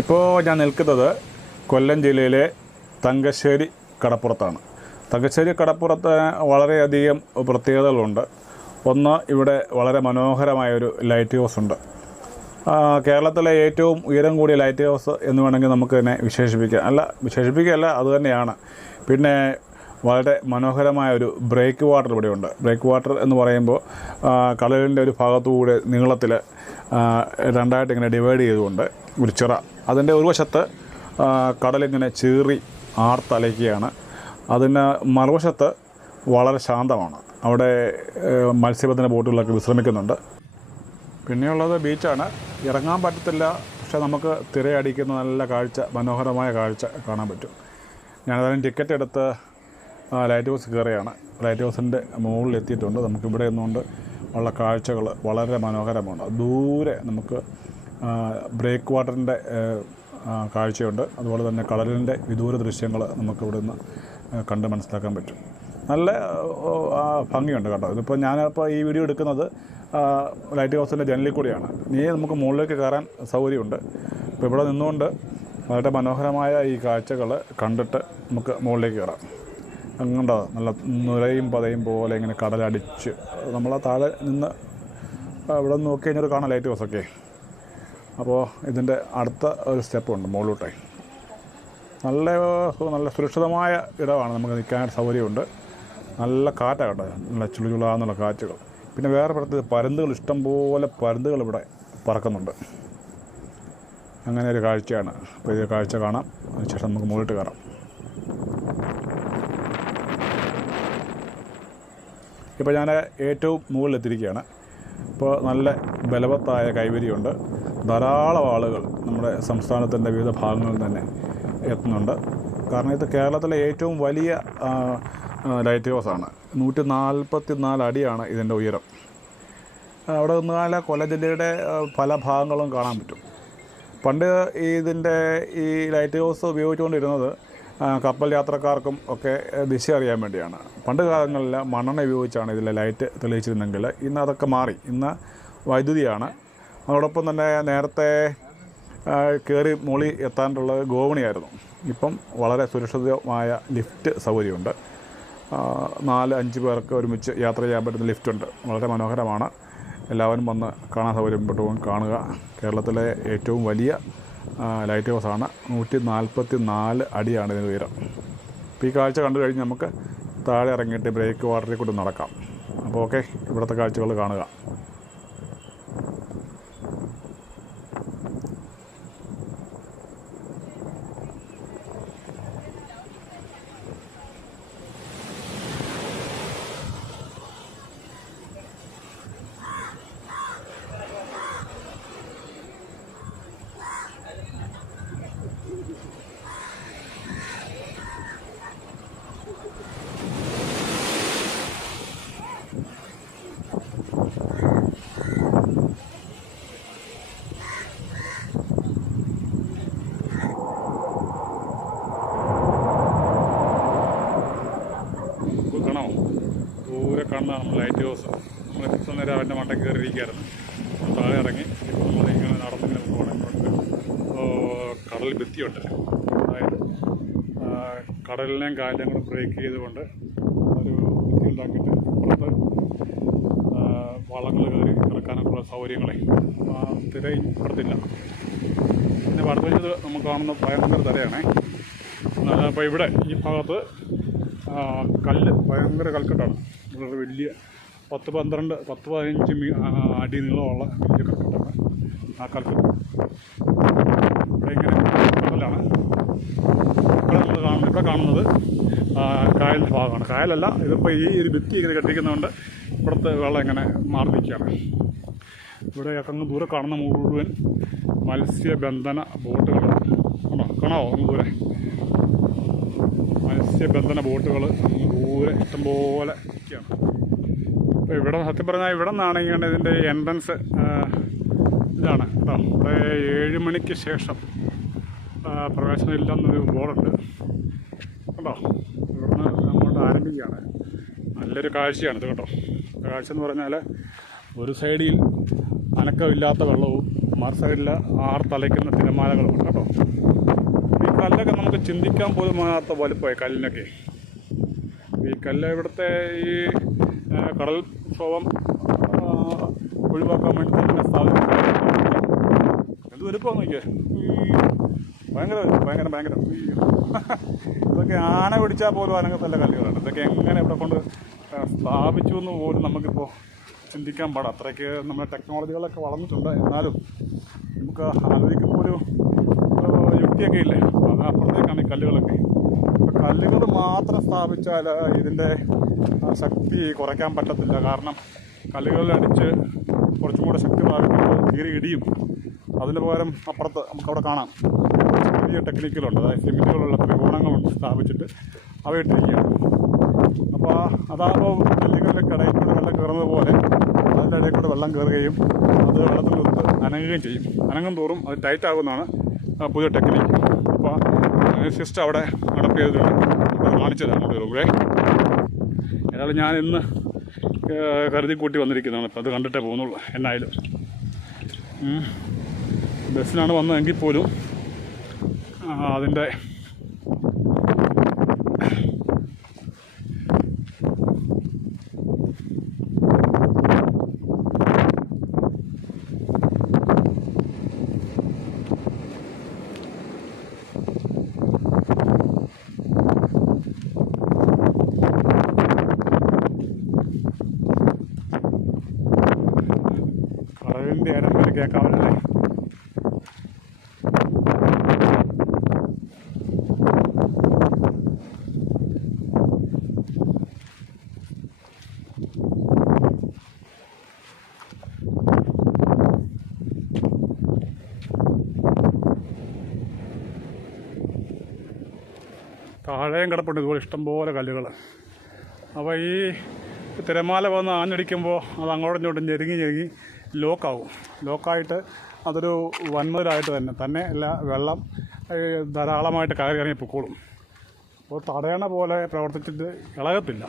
ഇപ്പോൾ ഞാൻ നിൽക്കുന്നത് കൊല്ലം ജില്ലയിലെ തങ്കശ്ശേരി കടപ്പുറത്താണ്. തങ്കശ്ശേരി കടപ്പുറത്ത് വളരെയധികം പ്രത്യേകതകളുണ്ട്. ഒന്ന് ഇവിടെ വളരെ മനോഹരമായൊരു ലൈറ്റ് ഹൗസ് ഉണ്ട്. കേരളത്തിലെ ഏറ്റവും ഉയരം കൂടിയ ലൈറ്റ് ഹൗസ് എന്ന് വേണമെങ്കിൽ നമുക്ക് തന്നെ വിശേഷിപ്പിക്കാം. അല്ല വിശേഷിപ്പിക്കുകയല്ല അതുതന്നെയാണ് പിന്നെ വളരെ മനോഹരമായ ഒരു ബ്രേക്ക് വാട്ടർ ഇവിടെയുണ്ട്. ബ്രേക്ക് വാട്ടർ എന്ന് പറയുമ്പോൾ കടലിന്റെ ഒരു ഭാഗത്തുകൂടെ നീളത്തിൽ രണ്ടായിട്ട് ഇങ്ങനെ ഡിവൈഡ് ചെയ്തുകൊണ്ട് ഒരു ചിറ അതിന്റെ ഒരു വശത്ത് കടലിങ്ങനെ ചീറി ആർത്തലയ്ക്കുകയാണ്. അതിന് മറുവശത്ത് വളരെ ശാന്തമാണ്. അവിടെ മത്സ്യബന്ധന ബോട്ടുകളൊക്കെ വിശ്രമിക്കുന്നുണ്ട്. പിന്നെയുള്ളത് ബീച്ചാണ്. ഇറങ്ങാൻ പറ്റത്തില്ല. പക്ഷേ നമുക്ക് തിരയടിക്കുന്ന നല്ല കാഴ്ച മനോഹരമായ കാഴ്ച കാണാൻ പറ്റും. ഞാനതായാലും ടിക്കറ്റ് എടുത്ത് ലൈറ്റ് ഹൗസ് കയറിയാണ്. ലൈറ്റ് ഹൗസിന്റെ മുകളിൽ എത്തിയിട്ടുണ്ട്. നമുക്കിവിടെ നിന്നുകൊണ്ട് ഉള്ള കാഴ്ചകൾ വളരെ മനോഹരമാണ്. ദൂരെ നമുക്ക് ബ്രേക്ക് വാട്ടറിന്റെ കാഴ്ചയുണ്ട്. അതുപോലെ തന്നെ കടലിന്റെ വിദൂര ദൃശ്യങ്ങൾ നമുക്ക് ഇവിടെ നിന്ന് കണ്ട് മനസ്സിലാക്കാൻ പറ്റും. നല്ല ഭംഗിയുണ്ട് കേട്ടോ. ഇതിപ്പോൾ ഞാനിപ്പോൾ ഈ വീഡിയോ എടുക്കുന്നത് ലൈറ്റ് ഹൗസിന്റെ ജനലിൽ കൂടിയാണ്. നീ നമുക്ക് മുകളിലേക്ക് കയറാൻ സൗകര്യമുണ്ട്. അപ്പോൾ ഇവിടെ നിന്നുകൊണ്ട് വളരെ മനോഹരമായ ഈ കാഴ്ചകൾ കണ്ടിട്ട് നമുക്ക് മുകളിലേക്ക് കയറാം. അങ്ങോട്ടോ നല്ല നുരയും പതയും പോലെ ഇങ്ങനെ കടലടിച്ച്. നമ്മൾ താഴെ നിന്ന് ഇവിടെ നോക്കി കഴിഞ്ഞാൽ കാണാം ലൈറ്റ് ഹൗസൊക്കെ അപ്പോൾ ഇതിന്റെ അടുത്ത ഒരു സ്റ്റെപ്പുണ്ട് മുകളിലോട്ടേ നല്ല നല്ല സുരക്ഷിതമായ ഇടമാണ് നമുക്ക് നിൽക്കാനായിട്ട് സൗകര്യമുണ്ട്. നല്ല കാറ്റാണ് കേട്ടോ നല്ല ചുളിചുളാന്നുള്ള കാറ്റുകൾ. പിന്നെ വേറെ പുറത്ത് പരുന്തുകൾ ഇഷ്ടംപോലെ പരുന്തുകൾ ഇവിടെ പറക്കുന്നുണ്ട്. അങ്ങനെ ഒരു കാഴ്ചയാണ്. അപ്പോൾ ഇത് കാഴ്ച കാണാം. അതിനുശേഷം നമുക്ക് മുകളിട്ട് കയറാം. ഇപ്പോൾ ഞാൻ ഏറ്റവും മുകളിലെത്തിയിരിക്കുകയാണ്. ഇപ്പോൾ നല്ല ബലവത്തായ കൈവരിയുണ്ട്. ധാരാളം ആളുകൾ നമ്മുടെ സംസ്ഥാനത്തിന്റെ വിവിധ ഭാഗങ്ങളിൽ തന്നെ എത്തുന്നുണ്ട്. കാരണം ഇത് കേരളത്തിലെ ഏറ്റവും വലിയ ലൈറ്റ് ഹൗസാണ് നൂറ്റി നാൽപ്പത്തി നാല് അടിയാണ് ഇതിന്റെ ഉയരം. അവിടെ നിന്നാൽ കൊല ജില്ലയുടെ പല ഭാഗങ്ങളും കാണാൻ പറ്റും. പണ്ട് ഇതിന്റെ ഈ ലൈറ്റ് ഹൗസ് ഉപയോഗിച്ചുകൊണ്ടിരുന്നത് കപ്പൽ യാത്രക്കാർക്കും ഒക്കെ ദിശ അറിയാൻ വേണ്ടിയാണ്. പണ്ട് കാലങ്ങളിൽ മണ്ണെണ്ണ ഉപയോഗിച്ചാണ് ഇതിലെ ലൈറ്റ് തെളിയിച്ചിരുന്നെങ്കിൽ ഇന്ന് അതൊക്കെ മാറി. ഇന്ന് വൈദ്യുതിയാണ് അതോടൊപ്പം തന്നെ നേരത്തെ കയറി മുളി എത്താനുള്ളത് ഗോവണിയായിരുന്നു. ഇപ്പം വളരെ സുരക്ഷിതമായ ലിഫ്റ്റ് സൗകര്യമുണ്ട്. നാല് അഞ്ച് പേർക്ക് ഒരുമിച്ച് യാത്ര ചെയ്യാൻ പറ്റുന്ന ലിഫ്റ്റുണ്ട്. വളരെ മനോഹരമാണ്. എല്ലാവരും വന്ന് കാണാൻ സൗകര്യപ്പെട്ടു കാണുക. കേരളത്തിലെ ഏറ്റവും വലിയ ലൈറ്റ് ഹൗസാണ് നൂറ്റി നാൽപ്പത്തി നാല് അടിയാണ് ഇതിന് ഉയരം. അപ്പോൾ ഈ കാഴ്ച കണ്ടു കഴിഞ്ഞ് നമുക്ക് താഴെ ഇറങ്ങിയിട്ട് ബ്രേക്ക് വാട്ടറിൽ കൂടി നടക്കാം. അപ്പോൾ ഓക്കെ ഇവിടുത്തെ കാഴ്ചകൾ കാണുക ഇപ്പോൾ കാണാമോ ദൂരെ കാണുന്നതാണ് നമ്മൾ ലൈറ്റ് ഹൗസ് നമ്മൾ കുറച്ച് നേരം അവന്റെ മണ്ടയ്ക്ക് കയറിയിരിക്കുകയായിരുന്നു. താഴെ ഇറങ്ങി ഇപ്പോൾ നമ്മളിങ്ങനെ നടന്നിങ്ങനെ ഇങ്ങോട്ട് കടൽ ഭിത്തിയുണ്ട്. അതായത് കടലിനെയും കാലിനെയും കൂടെ ബ്രേക്ക് ചെയ്തുകൊണ്ട് ഒരു ഭിത്തി ഉണ്ടാക്കിയിട്ട് പുറത്ത് വള്ളങ്ങൾ കയറി കിടക്കാനൊക്കെയുള്ള സൗകര്യങ്ങളെ തിര ഇപ്പുറത്തില്ല. പിന്നെ വർദ്ധിച്ചത് നമുക്ക് കാണുന്ന ഭയങ്കര തിരയാണേ അപ്പോൾ ഇവിടെ ഈ ഭാഗത്ത് കല്ല് ഭയങ്കര കൽക്കെട്ടാണ്. വളരെ വലിയ പത്ത് പന്ത്രണ്ട് പത്ത് പതിനഞ്ച് അടി നീളമുള്ള വലിയ കൽക്കെട്ടാണ് ആ കൽക്കെട്ട് ഇവിടെ ഇങ്ങനെ കടലാണ് ഇവിടെ കാണുന്നത് ഇവിടെ കാണുന്നത് കായലിന്റെ ഭാഗമാണ്. കായലല്ല ഇതിപ്പോൾ ഈ ഒരു ഭിത്തി ഇങ്ങനെ കെട്ടിക്കുന്നതുകൊണ്ട് ഇവിടുത്തെ വെള്ളം ഇങ്ങനെ മാറി നിൽക്കുകയാണ്. ഇവിടെ അങ്ങ് ദൂരെ കാണുന്ന മുഴുവൻ മത്സ്യബന്ധന ബോട്ടുകളാണ് ഉണ്ടോ? കാണാവോ? അങ്ങ് ദൂരെ. മത്സ്യബന്ധന ബോട്ടുകൾ ദൂരെ ഇഷ്ടംപോലെ നിൽക്കുകയാണ് അപ്പോൾ ഇവിടെ സത്യം പറഞ്ഞാൽ ഇവിടെ നിന്നാണെങ്കിൽ ഇതിന്റെ എൻട്രൻസ് ഇതാണ് കേട്ടോ. ഇവിടെ ഏഴ് മണിക്ക് ശേഷം പ്രവേശനം ഇല്ലെന്നൊരു ബോർഡുണ്ട്. കേട്ടോ ഇവിടുന്ന് അങ്ങോട്ട് ആരംഭിക്കുകയാണ്. നല്ലൊരു കാഴ്ചയാണിത് കേട്ടോ. കാഴ്ച എന്ന് പറഞ്ഞാൽ ഒരു സൈഡിൽ അനക്കമില്ലാത്ത വെള്ളവും മറു സൈഡിൽ ആർ തലയ്ക്കുന്ന തിരമാലകളും കേട്ടോ. ഈ കല്ലൊക്കെ നമുക്ക് ചിന്തിക്കാൻ പോലും ആകാത്ത വലുപ്പമായി കല്ലിനൊക്കെ. ഈ കല്ല് ഇവിടുത്തെ ഈ കടൽ ക്ഷോഭം ഒഴിവാക്കാൻ വേണ്ടി തന്നെ സ്ഥാപിച്ചു എന്ത് വലുപ്പം നോക്കിയേ? ഭയങ്കര ഭയങ്കര ഭയങ്കര. ഇതൊക്കെ ആന പിടിച്ചാൽ പോലും അനങ്ങത്തല്ല കല്ലുകളാണ്. ഇതൊക്കെ എങ്ങനെ ഇവിടെ കൊണ്ട് സ്ഥാപിച്ചു എന്ന് പോലും നമുക്കിപ്പോൾ ചിന്തിക്കാൻ പാടാം. അത്രയ്ക്ക് നമ്മുടെ ടെക്നോളജികളൊക്കെ വളർന്നിട്ടുണ്ട്. എന്നാലും നമുക്ക് ആലോചിക്കുമ്പോൾ ഒരു യുക്തിയൊക്കെ ഇല്ലേ? അപ്പുറത്തേക്കാണ് ഈ കല്ലുകളൊക്കെ. കല്ലുകൾ മാത്രം സ്ഥാപിച്ചാൽ ഇതിന്റെ ശക്തി കുറയ്ക്കാൻ പറ്റത്തില്ല. കാരണം കല്ലുകളിൽ അടിച്ച് കുറച്ചും കൂടെ ശക്തി പ്രാപിക്കുമ്പോൾ തീരെ ഇടിയും. അതിന് പകരം അപ്പുറത്ത് നമുക്കവിടെ കാണാം. ചെറിയ ടെക്നിക്കുകളുണ്ട്. അതായത് സിമെന്റുകളുള്ള ത്രികോണങ്ങളുണ്ട് സ്ഥാപിച്ചിട്ട് അവ ഇട്ടിരിക്കുകയാണ്. അപ്പോൾ അതാകുമ്പോൾ കല്ലുകളിലെ കടയിൽ കൂടെ വെള്ളം കയറുന്നത് പോലെ അതിന്റെ ഇടയിൽ കൂടെ വെള്ളം കയറുകയും അത് വെള്ളത്തിൽ നിന്ന് അനങ്ങുകയും ചെയ്യും. അനങ്ങും തോറും അത് ടൈറ്റ് പുതിയ ടെക്നിക്ക്. സിസ്റ്റം അവിടെ നടപ്പ് ചെയ്തിട്ടുണ്ട് അത് കാണിച്ചു തരാം കൂടെ ഏതായാലും ഞാൻ ഇന്ന് കരുതി കൂട്ടി വന്നിരിക്കുന്നതാണ്. അപ്പോൾ അത് കണ്ടിട്ടേ പോകുന്നുള്ളൂ എന്നായാലും. ബസ്സിനാണ് വന്നതെങ്കിൽ പോലും അതിന്റെ താഴെയും കിടപ്പുണ്ട് ഇതുപോലെ ഇഷ്ടംപോലെ കല്ലുകൾ. അപ്പോൾ ഈ തിരമാല വന്ന് ആഞ്ഞടിക്കുമ്പോൾ അത് അങ്ങോട്ടും ഇങ്ങോട്ടും ഞെരുങ്ങി ഞെരുങ്ങി ലോക്കാവും ലോക്കായിട്ട് അതൊരു വന്മതിലായിട്ട് തന്നെ. തന്നെ അല്ല വെള്ളം ധാരാളമായിട്ട് കയറി ഇറങ്ങി പൊക്കോളും. അപ്പോൾ തടയണ പോലെ പ്രവർത്തിച്ചിട്ട് ഇളകത്തില്ല.